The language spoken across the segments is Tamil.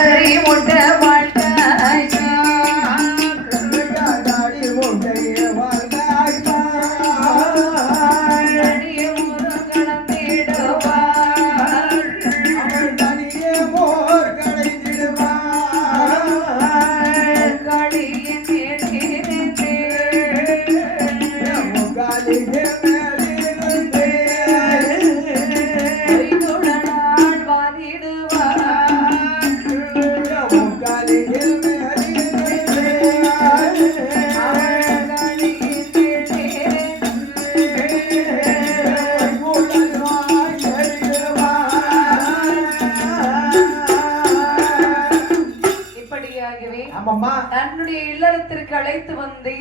கதறி முட்டை அழைத்து வந்து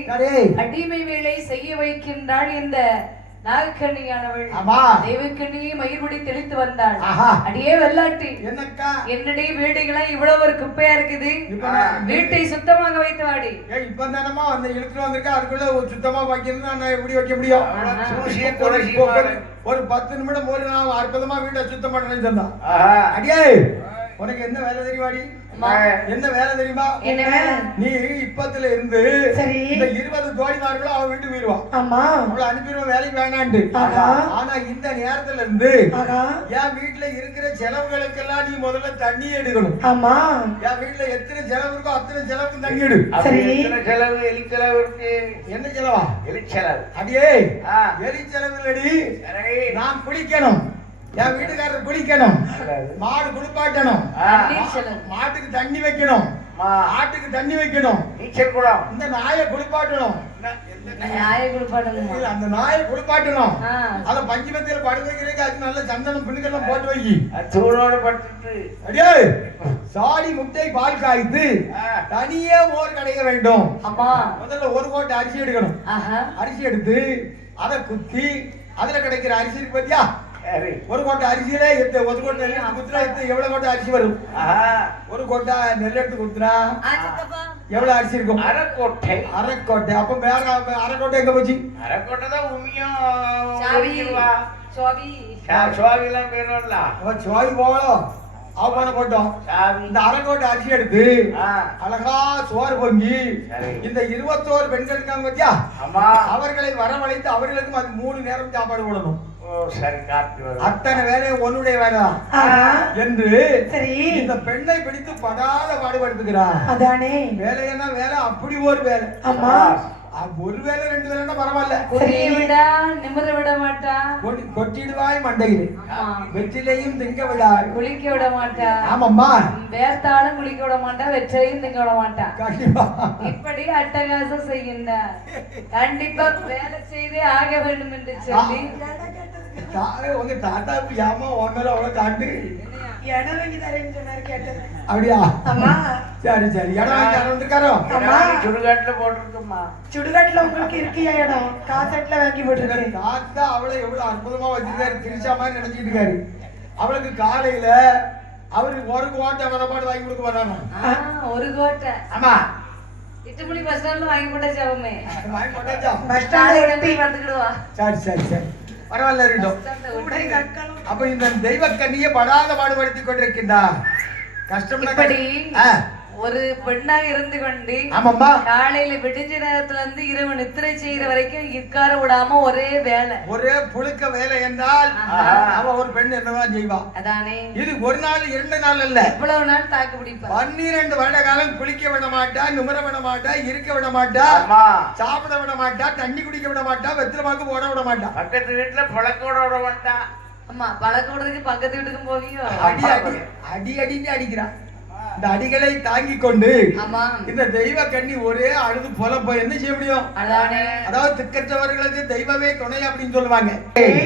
அடிமை வேலை செய்ய வைக்கின்றாள் இந்த நாகக்கண்ணியானவள் ஆமா. தெய்வக்கண்ணியை மயிர்படி தெளித்து வந்தாள். அடியே வெள்ளாட்டி. என்னக்கா? என்னுடைய வீடுகளாம் இவ்வளவு ஒரு குப்பையா இருக்குது? வீட்டை சுத்தமாக வைத்து வாடி. இப்ப தானமா அந்த இழுத்துட்டு வந்திருக்கா? அதுக்குள்ள ஒரு சுத்தமா வைக்கணும்னா நான் எப்படி வைக்க முடியும்? ஒரு- பத்து நிமிடம் போது நான் அற்புதமா வீட்டை சுத்தம் பண்ணணும்னு சொன்னான். அடியே. உனக்கு என்ன வேலை தெரியுமாடி? என்ன வேலை தெரியுமா? நீ இப்பத்துல இருந்து சரி. இந்த இருபது தோழிமார்களும் அவன் வீட்டு போயிருவான் ஆமா. அவளை அனுப்பிடுவோம் வேலைக்கு வேணான்ட்டு. ஆனா இந்த நேரத்துல இருந்து என் வீட்டுல இருக்கிற செலவுகளுக்கெல்லாம் நீ முதல்ல தண்ணி எடுக்கணும். ஆமா. என் வீட்டுல எத்தனை செலவு இருக்கோ அத்தனை செலவுக்கு தண்ணி எடு. அப்படி சரி. எத்தனை செலவு? எலி செலவு இருக்கு. என்ன செலவா? எலி செலவு அடியே. எலி செலவுலடி சரி. நான் குளிக்கணும். என் வீட்டுக்காரர் குளிக்கணும். மாடு குளிப்பாட்டணும். செலவு. மாட்டுக்கு தண்ணி வைக்கணும். ஆட்டுக்கு தண்ணி வைக்கணும். நீச்சல் குளம் இந்த நாயை குளிப்பாட்டணும். நாயை குளிப்பாட்டணுமா? இல்ல, அந்த நாயை குளிப்பாட்டணும். அத பஞ்சமத்தியில படு வைக்கிறதுக்கு அதுக்கு நல்ல சந்தனம் பின்னுக்கெல்லாம் போட்டு வை. அது தூளோட படுத்துட்டு. அடியே சாடி முட்டை பால் காய்த்து. தனியே மோர் கடைக்க வேண்டும். அம்மா முதல்ல ஒரு கோட்டை அரிசி எடுக்கணும். ஆஹா. அரிசி எடுத்து அதை குத்தி அதுல கிடைக்கிற அரிசி இருக்கு ஒரு கோட்டை அரிசியில எத்த ஒரு கோட்டை நெல் எத்த எவ்வளவு கோட்டை அரிசி வரும் ஆஹா. ஒரு கோட்டை நெல் எடுத்து சித்தப்பா. எவ்வளவு அரிசி இருக்கும் அரைக்கோட்டை அரைக்கோட்டை அப்ப வேற அரைக்கோட்டை எங்க போச்சு அரைக்கோட்டை தான் உமியும் சாவி. ஒடிக்கிடுவா. சுவாமி. சா- சுவாமிலாம் பேரும்ல அவன் சோய் போகலாம் அவமான போட்டோம் சாவி இந்த அரைக்கோட்டை அரிசி எடுத்து. அழகா சோறு பொங்கி. இந்த இருபத்தோரு பெண்கள் இருக்காங்க பாத்தியா ஆமா அவர்களை வரவழைத்து அவர்களுக்கும் அது மூணு நேரம் சாப்பாடு போடணும் அத்தனை வேலையும் உன்னுடைய வேலைதான் ஆகா என்று சரி. இந்த பெண்ணை பிடித்து படாத பாடுபடுத்துகிறார். அதானே. வேலைன்னா வேலை? அப்படி ஒரு வேலை. ஆமா. ஒரு வேலை ரெண்டு வேலைன்னா பரவாயில்ல. விடா நிமிர விட மாட்டா. கொட்டி- கொட்டிடுவாய் மண்டையில். வெற்றிலையும் திங்க விடாய். குளிக்க விட மாட்டா. ஆமாம்மா. வேர்த்தாலும் குளிக்க விட மாட்டா வெற்றையும் திங்க விட மாட்டா. கண்டிப்பா. இப்படி அட்டகாசம் செய்கின்றார். கண்டிப்பா வேலை செய்தே ஆக வேண்டும் என்று சொல்லி தாயே, உங்க தாத்தாவுக்கு ஏமா உன் மேல அவ்வளவு காட்டு இடம் வாங்கி தரேன்னு சொன்னாரு கேட்டது அப்படியா? ஆமா சரி சரி. இடம் வாங்கி வந்திருக்காரோ? ஆமா. சுடுகாட்டுல போட்டிருக்குமா சுடுகாட்டுல உங்களுக்கு இருக்கியா இடம்? காசட்ல வாங்கி போட்டுருக்கேன் தாத்தா அவளை எவ்வளவு அற்புதமா வச்சிருக்காரு திரிஷா மாதிரி நினைச்சிட்டு இருக்காரு. அவளுக்கு காலையில அவருக்கு ஒரு கோட்டை வடப்பாடு வாங்கி கொடுக்க ஆ, ஒரு கோட்டை ஆமா இட்டுமணி பஸ் ஸ்டாண்ட்ல வாங்கி போட்ட ஜபமே வாங்கி போட்டாச்சா பஸ் வந்துக்கிடுவா சரி சரி சரி. பரவாயில்ல இருக்கட்டும் அப்ப இந்த தெய்வ கண்ணியை படாத பாடுபடுத்தி கொண்டிருக்கின்றார். கஷ்டம். ஒரு பெண்ணாக இருந்து கொண்டு ஆமாம்மா. காலையில விடிஞ்ச நேரத்துல இருந்து இரவு நித்திரை செய்யற வரைக்கும் இக்கார விடாம ஒரே வேலை. ஒரே புழுக்க வேலை என்றால். அவ ஒரு பெண் என்னதான் செய்வா? அதானே. இது ஒரு நாள் இரண்டு நாள் அல்ல. இவ்வளவு நாள் தாக்கு பிடிப்பா? பன்னிரண்டு வருட காலம் குளிக்க விட மாட்டா நிமிர விட மாட்டா இருக்க விட மாட்டா சாப்பிட விட மாட்டா தண்ணி குடிக்க விட மாட்டா வெத்திரமாக்கு போட விட மாட்டா. பக்கத்து வீட்டுல பழக்கோட விட மாட்டான் ஆமா பழக்க விடுறதுக்கு பக்கத்து வீட்டுக்கும் போவியோ? அடி அடி அடி அடின்னு அடிக்கிறான் இந்த அடிகளை தாங்கி கொண்டு ஆமா. இந்த தெய்வ கண்ணி ஒரே அழுது பொலப்ப என்ன செய்ய முடியும்? அதானே. அதாவது திக்கற்றவர்களுக்கு தெய்வமே துணை அப்படின்னு சொல்லுவாங்க.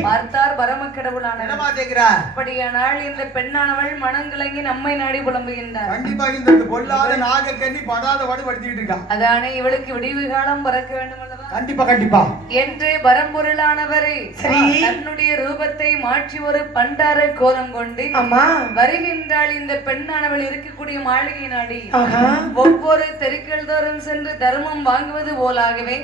பார்த்தார் பரம கடவுளான என்னமா கேக்குறா அப்படியானால் இந்த பெண்ணானவள் மனங்கிழங்கி நம்மை நாடி புலம்புகின்றார். கண்டிப்பா இந்த பொல்லாத நாக கண்ணி படாத பாடு படுத்திட்டு இருக்கா. அதானே இவளுக்கு விடிவு காலம் பிறக்க வேண்டும் கண்டிப்பா கண்டிப்பா. என்று பரம்பொருளானவரே. தன்னுடைய ரூபத்தை மாற்றி ஒரு பண்டார கோலம் கொண்டு ஆமா. வருகின்றாள் இந்த பெண்ணானவள் இருக்கக்கூடிய மாளிகை நாடி ஆஹா ஒவ்வொரு தெருக்கள் தோறும் சென்று தர்மம் வாங்குவது போலாகவே.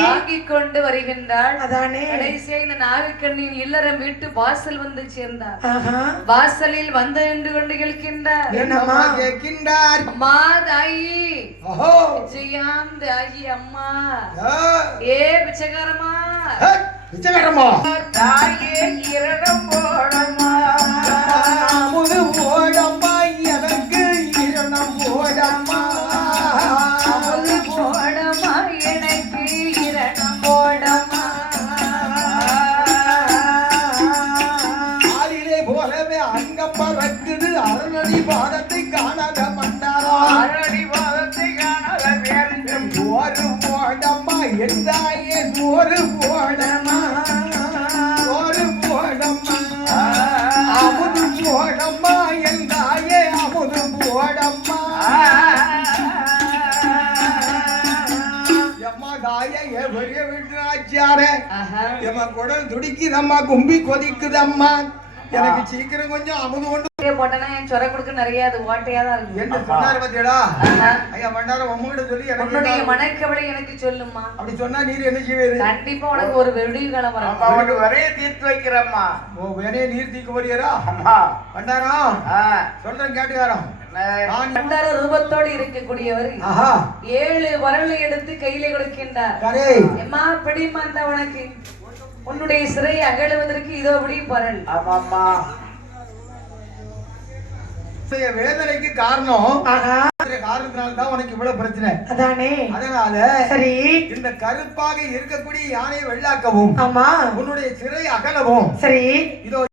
வாங்கிக் கொண்டு வருகின்றாள் அதானே கடைசியா இந்த நாகக்கண்ணின் இல்லறம் வீட்டு வாசல் வந்து சேர்ந்தார் ஆஹா வாசலில் வந்து நின்று கொண்டு கேட்கின்றார் அம்மா தாயி ஓஹோ ஜெயாம் தாயி அம்மா ஏ பிச்சைக்காரமா ஹே, பிச்சைக்காரம்மா தாயே இரணம் போடமா அங்கம் பறக்குது அருணடி பாதத்தை காணாத பண்டாரா அரடி பாதத்தை காணாத வேறும் சோறு போடம்மா. எந்தாயே சோறு போடம்மா. சோறு போடம்மா. அமுது போடம்மா. எந்தாயே அமுது போடம்மா. பெரிய வீட்டு ஆச்சியாரே எம்மா குடல் துடிக்குதம்மா. கும்பி கொதிக்குதம்மா. எனக்கு சீக்கிரம் கொஞ்சம் அமுது கொண்டு போட்டேன்னா என் சொர கொடுக்க நிறைய அது ஓட்டையா தான் இருக்கு. என்ன சொன்னாரு பாத்தியடா. ஐயா பண்டாரம் உங்ககிட்ட சொல்லி எனக்கு உன்னுடைய மனக்கவலை எனக்கு சொல்லுமா அப்படி சொன்னா நீர் என்ன செய்வீரு? கண்டிப்பா உனக்கு ஒரு விடிவு காலம் வரும் வரைய தீர்த்து வைக்கிறம்மா. ஓ வேணைய நீர் தீக்கு போறியரா அம்மா. பண்டாரம் ஆ, சொல்றேன் கேட்டுக்காரம் பண்டார ரூபத்தோடு இருக்கக்கூடியவர் ஆஹா. ஏழு வரலை எடுத்து கையில கொடுக்கின்றார். எம்மா பிடிமா அந்த உனக்கு? உன்னுடைய சிறை அகழுவதற்கு இதோ பரல் ஆமாம்மா. உன்னுடைய வேதனைக்கு காரணம் ஆஹா. இந்த காரணத்தினால தான் உனக்கு இவ்வளவு பிரச்சனை. அதானே. அதனால சரி. இந்த கருப்பாக இருக்கக்கூடிய யானையை வெள்ளாக்கவும் ஆமா. உன்னுடைய சிறை அகலவும். சரி. இதோ